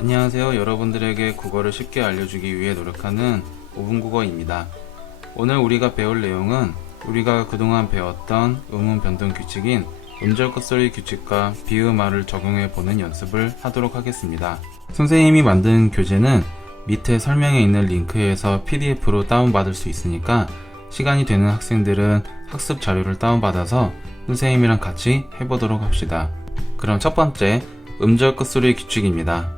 안녕하세요. 여러분들에게 국어를 쉽게 알려주기 위해 노력하는 5분 국어입니다. 오늘 우리가 배울 내용은 우리가 그동안 배웠던 음운 변동 규칙인 음절 컷소리 규칙과 비음화를 적용해 보는 연습을 하도록 하겠습니다. 선생님이 만든 교재는 밑에 설명에 있는 링크에서 PDF로 다운받을 수 있으니까 시간이 되는 학생들은 학습 자료를 다운받아서 선생님이랑 같이 해보도록 합시다. 그럼 첫 번째, 음절 컷소리 규칙입니다.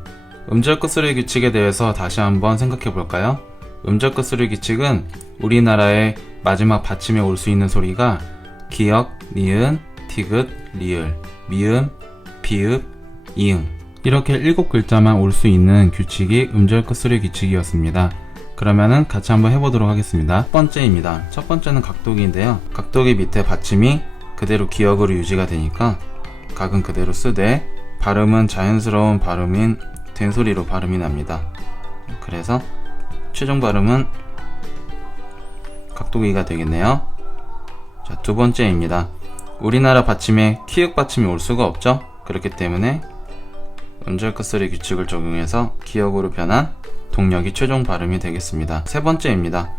음절 컷소리 규칙에 대해서 다시 한번 생각해 볼까요? 음절 컷소리 규칙은 우리나라의 마지막 받침에 올 수 있는 소리가 기역, 니은, 티귿, 리을, 미음, 비읍, 이응 이렇게 7글자만 올 수 있는 규칙이 음절 컷소리 규칙이었습니다. 그러면은 같이 한번 해보도록 하겠습니다. 첫 번째입니다. 첫 번째는 각도기인데요. 각도기 밑에 받침이 그대로 기역으로 유지가 되니까 각은 그대로 쓰되 발음은 자연스러운 발음인 된소리로 발음이 납니다. 그래서 최종 발음은 각도기가 되겠네요. 자, 두 번째입니다. 우리나라 받침에 키읔 받침이 올 수가 없죠. 그렇기 때문에 음절 컷소리 규칙을 적용해서 기역으로 변한 동력이 최종 발음이 되겠습니다. 세 번째입니다.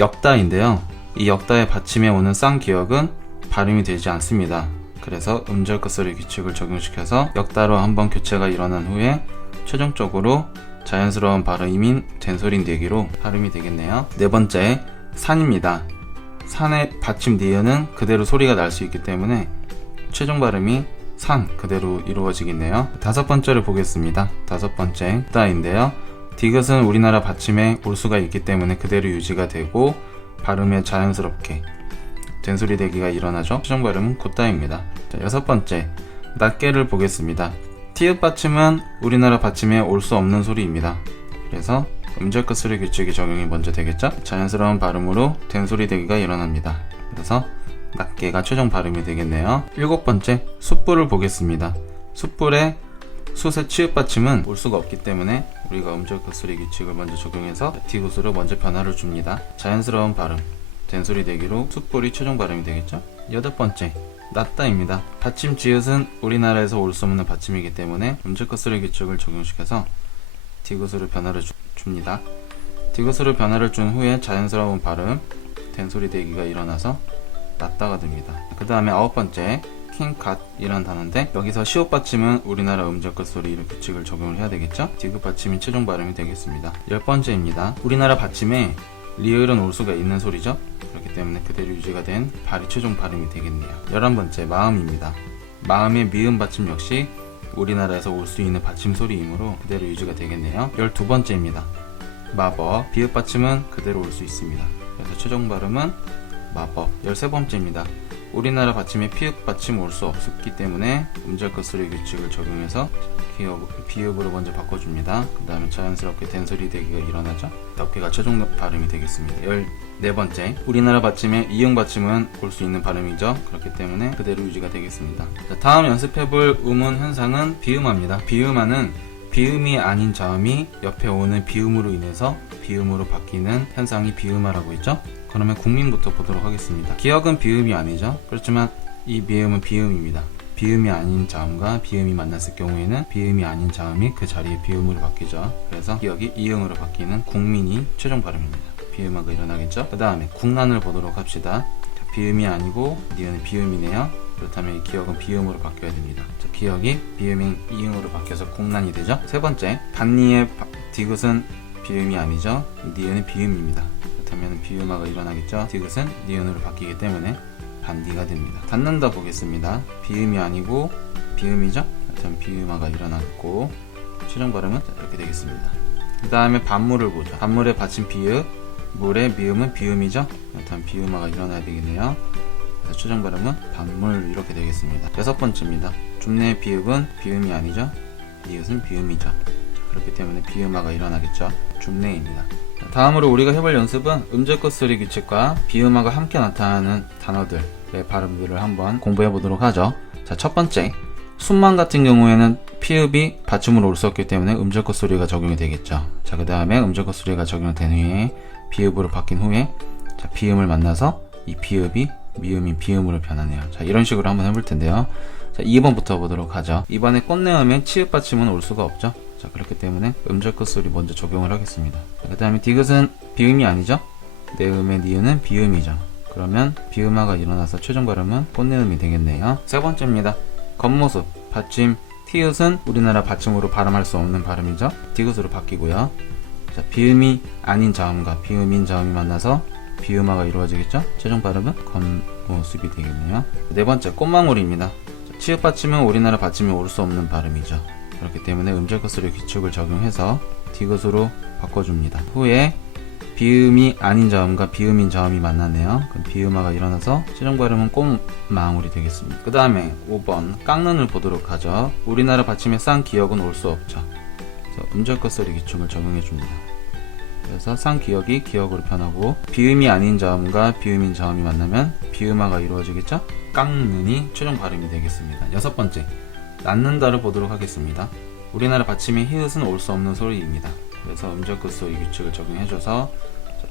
역다인데요. 이 역다의 받침에 오는 쌍기역은 발음이 되지 않습니다. 그래서 음절 컷소리 규칙을 적용시켜서 역다로 한번 교체가 일어난 후에 최종적으로 자연스러운 발음인 된소리 내기로 발음이 되겠네요. 네 번째, 산입니다. 산의 받침 니은은 그대로 소리가 날 수 있기 때문에 최종 발음이 산 그대로 이루어지겠네요. 다섯 번째를 보겠습니다. 다섯 번째, 따인데요. 디귿은 우리나라 받침에 올 수가 있기 때문에 그대로 유지가 되고 발음에 자연스럽게 된소리 대기가 일어나죠. 최종 발음은 곧다입니다. 자, 여섯 번째, 낱개를 보겠습니다. 티읕 받침은 우리나라 받침에 올 수 없는 소리입니다. 그래서 음절 컷소리 규칙이 적용이 먼저 되겠죠. 자연스러운 발음으로 된소리 대기가 일어납니다. 그래서 낱개가 최종 발음이 되겠네요. 일곱 번째, 숯불을 보겠습니다. 숯불에 숯의 치읓 받침은 올 수가 없기 때문에 우리가 음절 컷소리 규칙을 먼저 적용해서 디귿으로 먼저 변화를 줍니다. 자연스러운 발음, 된소리 대기로 숯불이 최종 발음이 되겠죠. 여덟 번째, 낮다입니다. 받침 지읒은 우리나라에서 올 수 없는 받침이기 때문에 음절 컷소리 규칙을 적용시켜서 디귿으로 변화를 줍니다. 디귿으로 변화를 준 후에 자연스러운 발음, 된소리 대기가 일어나서 낮다가 됩니다. 그 다음에 아홉 번째, 킹갓이라는 단어인데 여기서 시옷 받침은 우리나라 음절 컷소리 규칙을 적용을 해야 되겠죠. 디귿 받침이 최종 발음이 되겠습니다. 열 번째입니다. 우리나라 받침에 리을은 올 수가 있는 소리죠. 그렇기 때문에 그대로 유지가 된 발이 최종 발음이 되겠네요. 11번째, 마음입니다. 마음의 미음 받침 역시 우리나라에서 올 수 있는 받침 소리이므로 그대로 유지가 되겠네요. 12번째입니다. 마법, 비읍 받침은 그대로 올 수 있습니다. 그래서 최종 발음은 마법. 13번째입니다. 우리나라 받침에 피읍 받침 올 수 없었기 때문에 음절 컷소리 규칙을 적용해서 비읍으로 먼저 바꿔줍니다. 그 다음에 자연스럽게 된소리 대기가 일어나죠. 낱개가 최종 발음이 되겠습니다. 14번째, 우리나라 받침에 이응 받침은 올 수 있는 발음이죠. 그렇기 때문에 그대로 유지가 되겠습니다. 자, 다음 연습해볼 음운 현상은 비음화입니다. 비음화는 비음이 아닌 자음이 옆에 오는 비음으로 인해서 비음으로 바뀌는 현상이 비음화라고 했죠. 그러면 국민부터 보도록 하겠습니다. 기역은 비음이 아니죠. 그렇지만 이 비음은 비음입니다. 비음이 아닌 자음과 비음이 만났을 경우에는 비음이 아닌 자음이 그 자리에 비음으로 바뀌죠. 그래서 기역이 이응으로 바뀌는 국민이 최종 발음입니다. 비음화가 일어나겠죠. 그 다음에 국난을 보도록 합시다. 자, 비음이 아니고 니은은 비음이네요. 그렇다면 이 기역은 비음으로 바뀌어야 됩니다. 자, 기역이 비음인 이응으로 바뀌어서 국난이 되죠. 세 번째, 반니의 디귿은 비음이 아니죠. 니은은 비음입니다. 그렇다면 비음화가 일어나겠죠. 디귿은 니은으로 바뀌기 때문에 반디가 됩니다. 닫는다 보겠습니다. 비음이 아니고 비음이죠. 그렇다면 비음화가 일어났고 최종 발음은 이렇게 되겠습니다. 그 다음에 반물을 보죠. 반물의 받침 비읍, 물의 미음은 비음이죠. 그렇다면 비음화가 일어나야 되겠네요. 그래서 최종 발음은 반물 이렇게 되겠습니다. 여섯 번째입니다. 줍내의 비읍은 비음이 아니죠. 이것은 비음이죠. 그렇기 때문에 비음화가 일어나겠죠. 줍내입니다. 다음으로 우리가 해볼 연습은 음절 컷소리 규칙과 비음화가 함께 나타나는 단어들의 발음들을 한번 공부해 보도록 하죠. 자, 첫 번째, 순만 같은 경우에는 피읍이 받침으로 올 수 없기 때문에 음절 컷소리가 적용이 되겠죠. 자, 그 다음에 음절 컷소리가 적용된 후에 비읍으로 바뀐 후에 자, 비음을 만나서 이 비읍이 미음인 비음으로 변하네요. 자, 이런 식으로 한번 해볼 텐데요. 자, 2번부터 보도록 하죠. 이번에 꽃내음에 치읓 받침은 올 수가 없죠. 자, 그렇기 때문에 음절 끝소리 먼저 적용을 하겠습니다. 그 다음에 디귿은 비음이 아니죠. 내음의 니은은 비음이죠. 그러면 비음화가 일어나서 최종 발음은 꽃내음이 되겠네요. 세 번째입니다. 겉모습, 받침, 티읕은 우리나라 받침으로 발음할 수 없는 발음이죠. 디귿으로 바뀌고요. 자, 비음이 아닌 자음과 비음인 자음이 만나서 비음화가 이루어지겠죠. 최종 발음은 겉모습이 되겠네요. 네 번째, 꽃망울입니다. 치읓 받침은 우리나라 받침이 올 수 없는 발음이죠. 그렇기 때문에 음절 끝소리 규칙을 적용해서 디귿으로 바꿔줍니다. 후에 비음이 아닌 자음과 비음인 자음이 만나네요. 그럼 비음화가 일어나서 최종 발음은 꽃망울이 되겠습니다. 그 다음에 5번 깡눈을 보도록 하죠. 우리나라 받침에 쌍 기역은 올 수 없죠. 그래서 음절 끝소리 규칙을 적용해줍니다. 그래서 쌍 기역이 기역으로 변하고 비음이 아닌 자음과 비음인 자음이 만나면 비음화가 이루어지겠죠. 깡눈이 최종 발음이 되겠습니다. 여섯 번째, 낳는다를 보도록 하겠습니다. 우리나라 받침에 히읗은 올 수 없는 소리입니다. 그래서 음절 끝소리 규칙을 적용해줘서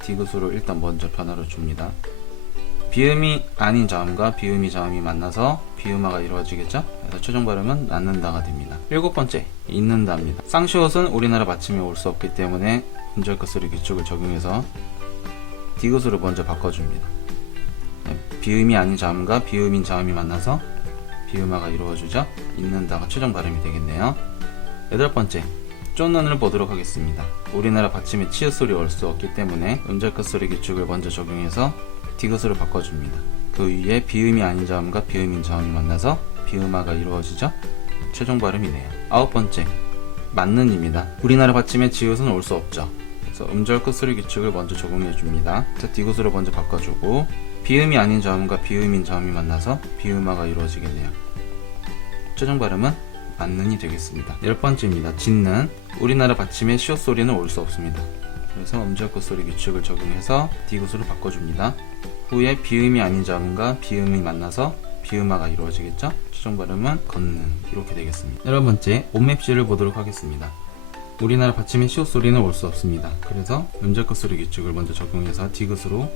디귿으로 일단 먼저 변화를 줍니다. 비음이 아닌 자음과 비음이 자음이 만나서 비음화가 이루어지겠죠. 그래서 최종 발음은 낳는다가 됩니다. 일곱 번째, 있는다입니다. 쌍시옷은 우리나라 받침에 올 수 없기 때문에 음절 끝소리 규칙을 적용해서 디귿으로 먼저 바꿔줍니다. 비음이 아닌 자음과 비음인 자음이 만나서 비음화가 이루어지죠. 있는다가 최종 발음이 되겠네요. 여덟 번째, 쫓는을 보도록 하겠습니다. 우리나라 받침에 치읓 소리 올 수 없기 때문에 음절 끝소리 규칙을 먼저 적용해서 디귿으로 바꿔줍니다. 그 위에 비음이 아닌 자음과 비음인 자음이 만나서 비음화가 이루어지죠. 최종 발음이네요. 아홉 번째, 맞는입니다. 우리나라 받침에 지읒은 올 수 없죠. 그래서 음절 끝소리 규칙을 먼저 적용해줍니다. 디귿으로 먼저 바꿔주고 비음이 아닌 자음과 비음인 자음이 만나서 비음화가 이루어지겠네요. 최종 발음은 맞는이 되겠습니다. 열 번째입니다. 짖는. 우리나라 받침에 시옷 소리는 올 수 없습니다. 그래서 음절 끝소리 규칙을 적용해서 디귿으로 바꿔줍니다. 후에 비음이 아닌 자음과 비음이 만나서 비음화가 이루어지겠죠. 최종 발음은 걷는 이렇게 되겠습니다. 열 번째, 옷맵시를 보도록 하겠습니다. 우리나라 받침에 시옷 소리는 올 수 없습니다. 그래서 음절 끝소리 규칙을 먼저 적용해서 디귿으로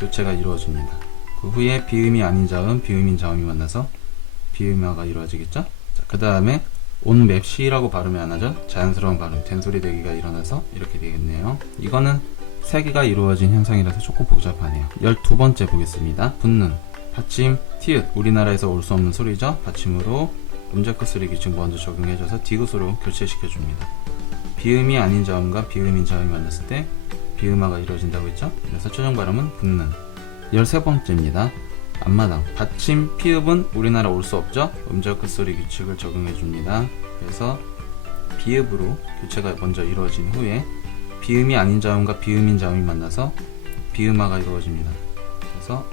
교체가 이루어집니다. 그 후에 비음이 아닌 자음, 비음인 자음이 만나서 비음화가 이루어지겠죠. 그 다음에 온맵시라고 발음이 안 하죠. 자연스러운 발음, 된소리 대기가 일어나서 이렇게 되겠네요. 이거는 세 개가 이루어진 현상이라서 조금 복잡하네요. 12번째 보겠습니다. 붙는. 받침, 티읕. 우리나라에서 올 수 없는 소리죠. 받침으로 음절 끝소리 규칙 먼저 적용해줘서 디귿으로 교체시켜줍니다. 비음이 아닌 자음과 비음인 자음이 만났을 때 비음화가 이루어진다고 했죠. 그래서 최종 발음은 붙는. 13번째입니다. 앞마당. 받침, 피읍은 우리나라 올 수 없죠. 음절 끝소리 규칙을 적용해줍니다. 그래서 비읍으로 교체가 먼저 이루어진 후에 비음이 아닌 자음과 비음인 자음이 만나서 비음화가 이루어집니다. 그래서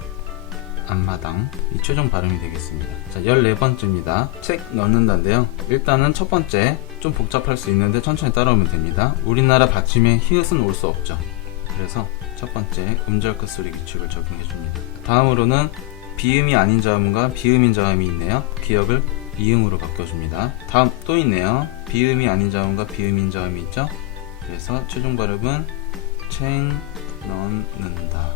앞마당. 이 최종 발음이 되겠습니다. 자, 14번째입니다. 책 넣는다인데요. 일단은 첫 번째, 좀 복잡할 수 있는데 천천히 따라오면 됩니다. 우리나라 받침에 히읗은 올 수 없죠. 그래서 첫 번째, 음절 끝소리 규칙을 적용해줍니다. 다음으로는 비음이 아닌 자음과 비음인 자음이 있네요. 기역을 이음으로 바꿔줍니다. 다음 또 있네요. 비음이 아닌 자음과 비음인 자음이 있죠. 그래서 최종 발음은 챙 넣는다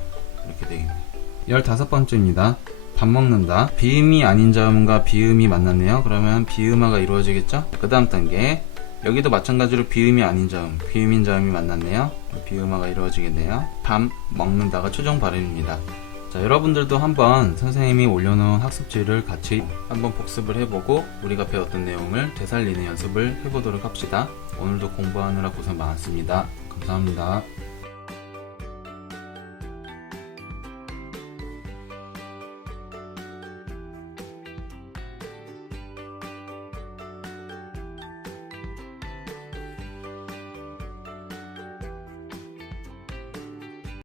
이렇게 되겠네요. 15번째입니다. 밥 먹는다. 비음이 아닌 자음과 비음이 만났네요. 그러면 비음화가 이루어지겠죠. 그 다음 단계, 여기도 마찬가지로 비음이 아닌 자음, 비음인 자음이 만났네요. 비음화가 이루어지겠네요. 밥 먹는다가 최종 발음입니다. 자, 여러분들도 한번 선생님이 올려놓은 학습지를 같이 한번 복습을 해보고 우리가 배웠던 내용을 되살리는 연습을 해보도록 합시다. 오늘도 공부하느라 고생 많았습니다. 감사합니다.